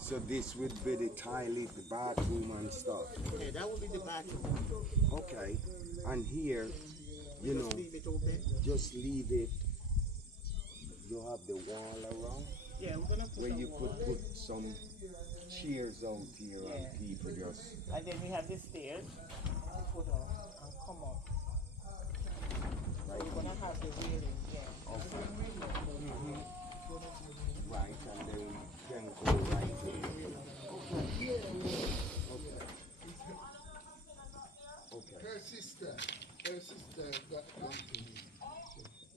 So this would be the toilet, the bathroom and stuff. Yeah, that would be the bathroom. Okay. And here, you know, Just leave it open. just leave it. You have the wall around Yeah, we're gonna put where a you wall. could put some chairs out here Yeah. and people just. And then we have the stairs to put up and come up. So we're gonna have the railing, yeah. Okay. Right, and then we can go right here. Okay. Her sister got one to me.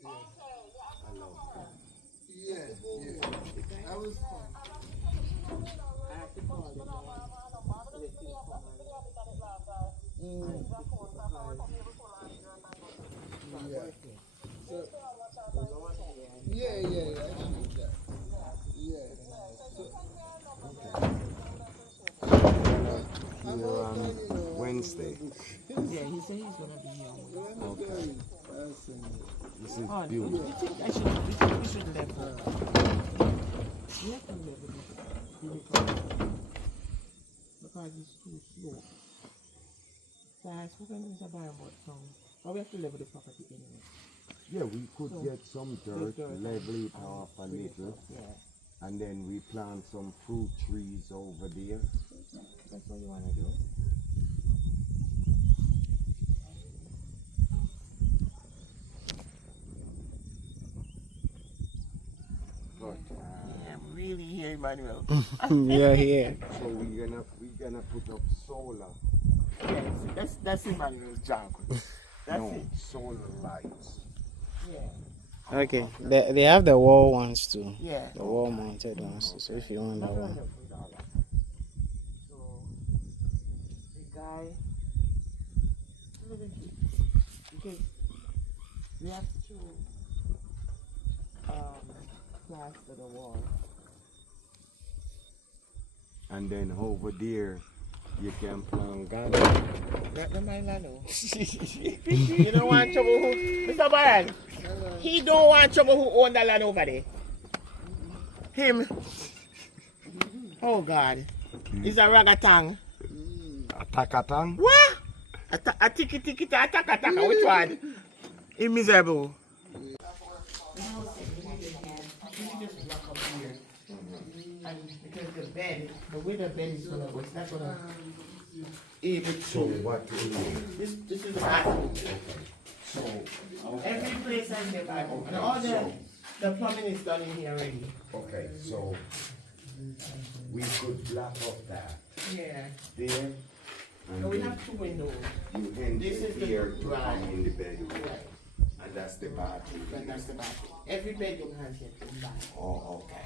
I love that. Yeah, yeah. I was I have to call them now. So they can come and yeah, I see that. Yeah. Here on Wednesday. yeah, he said he's gonna be here. Okay. This is Oh, beautiful. you think we should level? We have to level it because it's too slow. Guys, we're going to use a buy about some. But we have to level the property anyway. Yeah, we could So, get some dirt, level it off a little, Yeah, and then we plant some fruit trees over there. that's what you want to do. But Yeah, I'm really here, Emmanuel. You're here. so we're gonna put up solar. Yeah, that's Emmanuel's job. That's No, it. solar lights. Yeah, Okay, they have the wall ones too. yeah. The wall mounted ones. So if you want that Nothing one. wrong with all that. So, the guy, because we have to plaster the wall. And then over there, you can plant garden. Let the man know. You don't want trouble who? Mr. Baran, he don't want trouble who own the land over there. Him. Oh God. He's a ragatang. Atakatang? What? A tiki tiki ta taka taka. Which one? He miserable. And because the bed, the way the bed is gonna go, it's not gonna able So to. what do you mean? This is the bathroom. So, Every place has their bathroom. And all the plumbing is done in here already. okay, so we could block up that Yeah. there. So we have two windows. You enter This is the here to right. come in the bedroom. Right. And that's the bathroom. And that's the bathroom. Every bedroom has its own bathroom. Oh, okay.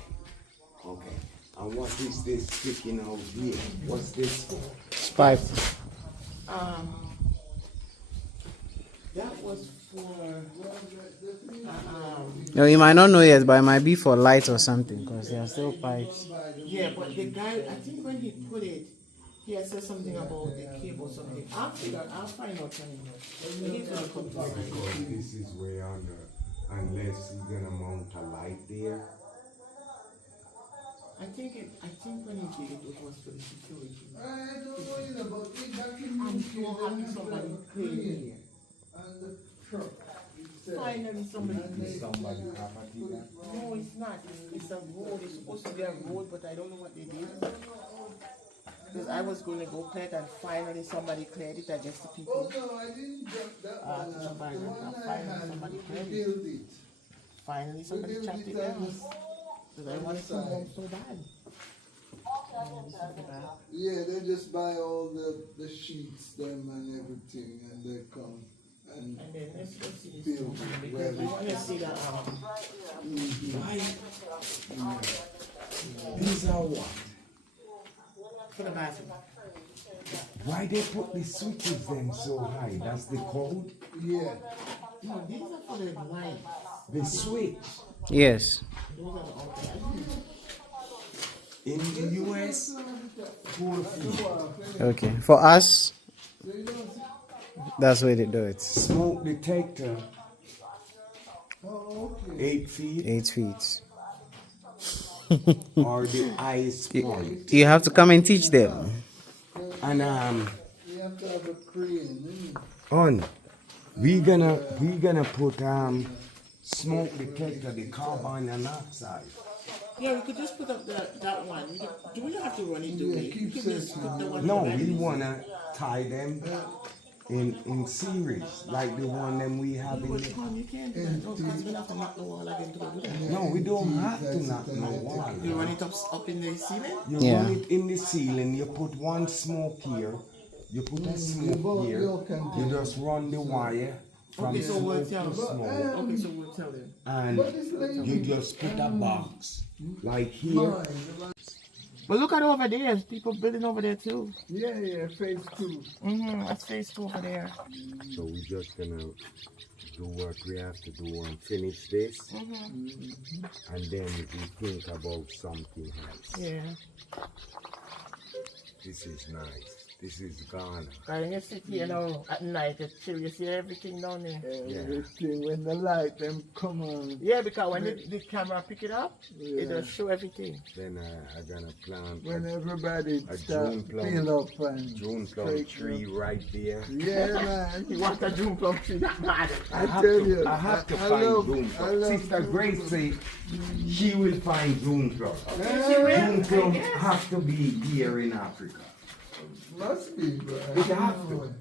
Okay. And what is this sticking out here? What's this for? It's pipe. That was for No, you might not know yet, but it might be for light or something because there are still pipes. yeah, but the guy, I think when he put it, he had said something about the cable, something. I'll find out from him. But he's gonna come to us. Because this is way under, unless you're gonna mount a light there. I think when he did it, it was for the security. I don't know, you know, but we back in I'm so happy somebody prayed here. and the truck. Finally somebody prayed. Somebody property there. No, it's not. It's a road. It's supposed to be a road, but I don't know what they did. Because I was going to go clear it and finally somebody cleared it. I guess the Oh people. no, I didn't drop that Ah, one. somebody The went one and I finally had, somebody we cleared it. built it. Finally We somebody built chopped it it on down. the Because I wanted to come home so bad. This is the back. yeah, they just buy all the sheets, them and everything, and they come and And then let's see this build one. it. Because we want to see the These are what? for the bathroom. Why they put the switches them so high? That's the code? Yeah. No, these are for the lights. The switch. Yes. Those are the outside. In the US, 4 feet. Okay. For us, that's where they do it. Smoke detector, Oh, okay. 8 feet. 8 feet. Or the highest point. You have to come and teach them. And You have to have a crane, isn't it? on, we gonna put smoke detector, the carbon monoxide. Yeah, we could just put up that one. Do we have to run it, do Yeah, we? keep We could just saying put the one No, in the we back. wanna tie them in series, like the one them we have in the, Come, you can't do that. No, because we'll have to knock the wall again to go do that. no, we don't have to knock no wall. You run it up in the ceiling? You Yeah. run it in the ceiling, you put one smoke here, you put a smoke here, you just run the wire from Okay, so we'll smoke tell to smoke, Okay, so we'll tell them. and you just put a box, like here. But look at over there. There's people building over there too. Yeah, phase 2. That's phase 2 over there. So we just gonna do what we have to do and finish this, and then we think about something else. Yeah. This is nice. This is Ghana. When you sit here now at night, it's chill. You see everything down there. Everything, when the light them come on. Yeah, because when the camera pick it up, it Yeah. does show everything. Then I'm gonna plant When everybody a start June plum. peel up and June plum straight tree up. right there. Yeah, man. You want a June plum tree that bad? I tell you, I have to I find love- June I plum. love Sister June Grace say she will find June plum. Yeah, June plum have to be here in Africa. must be, bro. It have to.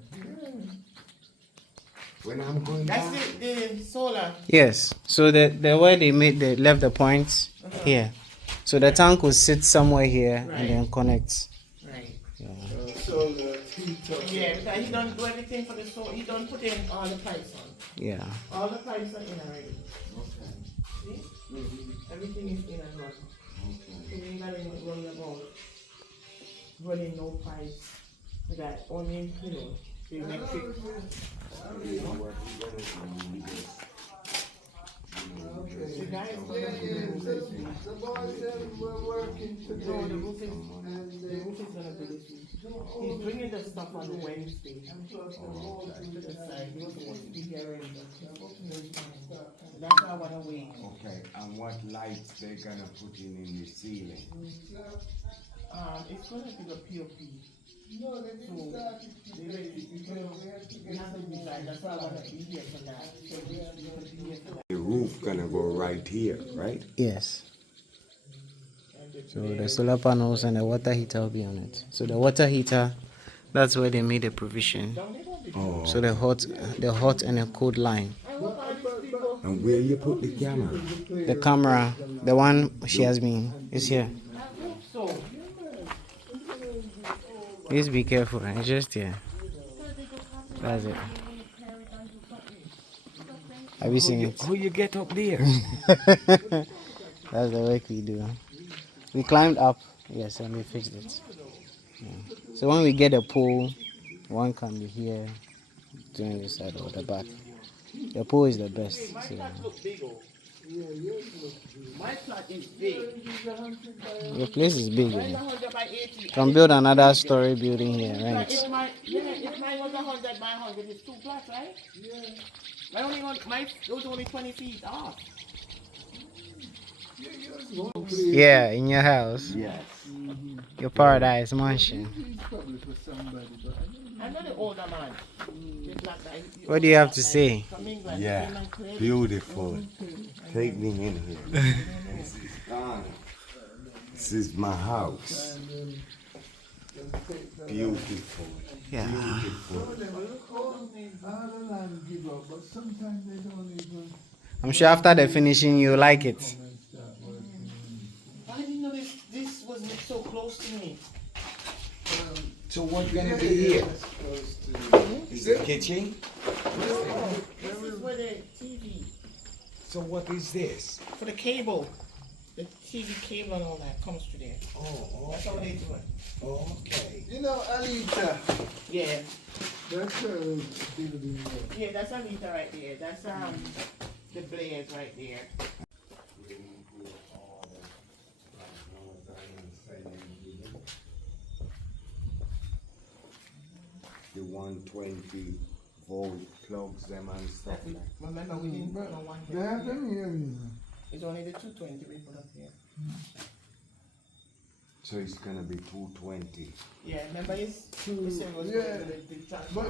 When I'm going That's back, the solar. Yes. So the way they left the points here. So the tank will sit somewhere here Right. and then connect. Right. So the heater. Yeah, because he don't do everything for the solar. He don't put in all the pipes on. Yeah. All the pipes are in already. See? Everything is in and run. So you ain't got to worry about running no pipes. So that only, the electric. The guys The boys them were working today. No, the roof is And the roof is gonna be this week. He's bringing the stuff on Wednesday. To the side. He wasn't supposed to be here anyway. That's why I wanna wait. okay, and what lights they gonna put in the ceiling? It's gonna be the POP. No, they didn't start it today. We have to decide. That's why I wanna be here for that. So we have to be here for that. The roof gonna go right here, right? Yes. And the- So the solar panels and the water heater will be on it. So the water heater, that's where they made the provision. Oh. So the hot and the cold line. And where you put the camera? The camera, the one she has been, is here. So, Please be careful. It's just here. That's it. Have you seen it? How you get up there? That's the work we do. We climbed up, yes, and we fixed it. Yeah. So when we get a pole, one can be here, doing this side or the back. The pole is the best. my So, plot look big, oh. My plot is big. your place is big. Mine's You 100 by 80. can build another story building here, If right? if mine was 100 by 100, it's 2 plots, right? Yeah. My it was only 20 feet off. Yeah, in your house, Yes. your paradise mansion. He's probably for somebody, but I'm not the older man. It's not like What do you have to say? From England, Yeah. came and cleared it. Beautiful. Take me in here. This is Ghana. This is my house. Just take the Beautiful. Yeah. Beautiful. land. All the land give up, but sometimes they don't even I'm sure after the finishing you like it. come and start working. I didn't know this was so close to me. So what's gonna be Yeah, here? that's close to Is the kitchen? Oh, this is where the TV, So what is this? for the cable. The TV cable and all that comes through there. Oh, That's how they do it. okay. You know, Alita, Yeah. that's her building there. Yeah, that's Anita right there. That's the Blairs right there. The 120 volt plugs them and stuff That's it. like. Remember, we didn't put no They have 120 them here. here, you know. It's only the 220 we put up here. So it's gonna be 220. Yeah, remember he said it was Yeah. the transformer.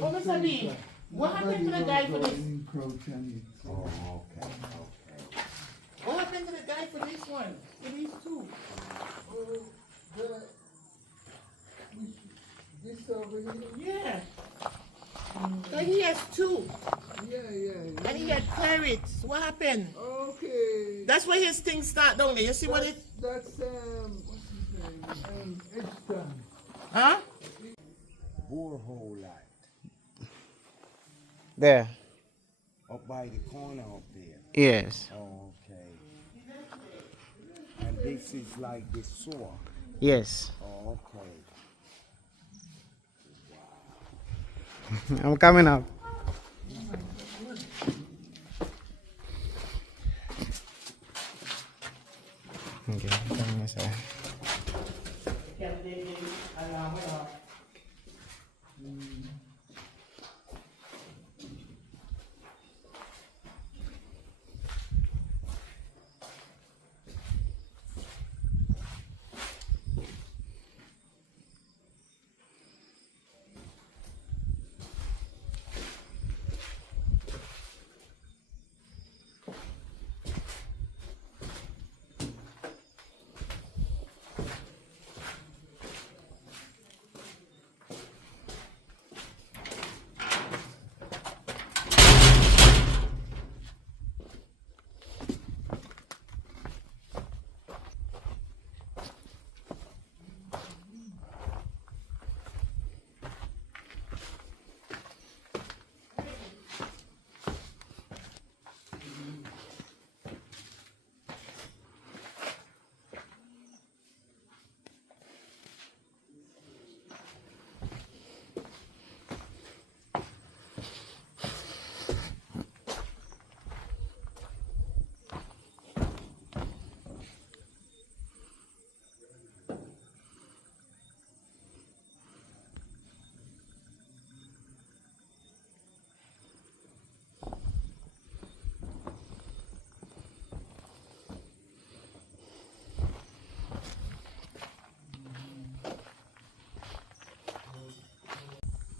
Oh, Mr. B, what happened to the guy for this? Oh, okay, okay. What happened to the guy for this one? For these two? This over here? Yeah. So he has two, Yeah. and he had carrots. What happened? Okay. That's where his things start down there. You see what it? That's what's his name? Edgetown. Huh? Borehole light. There. Up by the corner up there. Yes. Oh, okay. And this is like the sewer. Yes. Oh, okay. I'm coming up. Okay, I'm coming inside.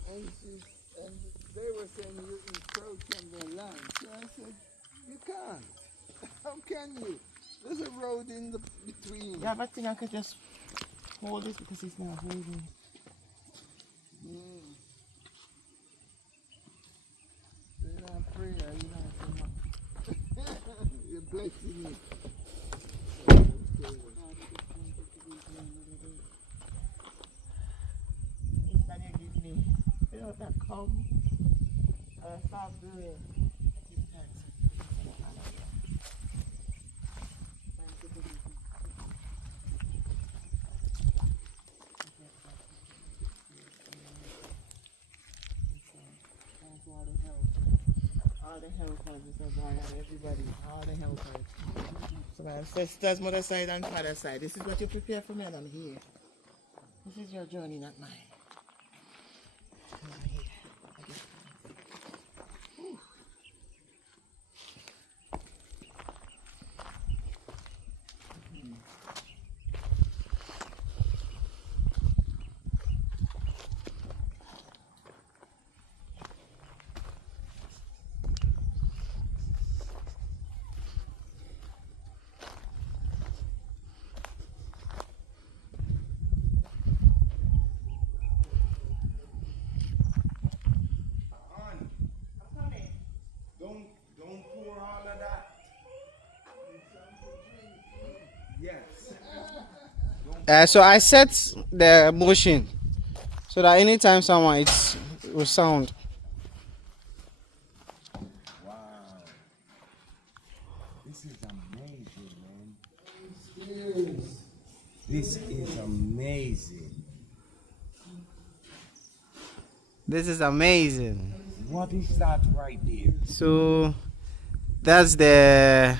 And they were saying you encroach on their land. So I said, you can't. How can you? There's a road in the between. Yeah, but I think I could just hold this because it's not holding. They're not prayer, you know. You're blessing me. Instead you give me, you know that come, start doing. All the helpers, Mr. Brian, everybody, all the helpers. So my sister's mother side and father side. This is what you prepare for me and I'm here. This is your journey, not mine. Over here. I guess. Ooh. Don't pour all of that. Yes. So I set the motion so that anytime someone it will sound. Wow. This is amazing, man. This is amazing. This is amazing. What is that right there? So that's the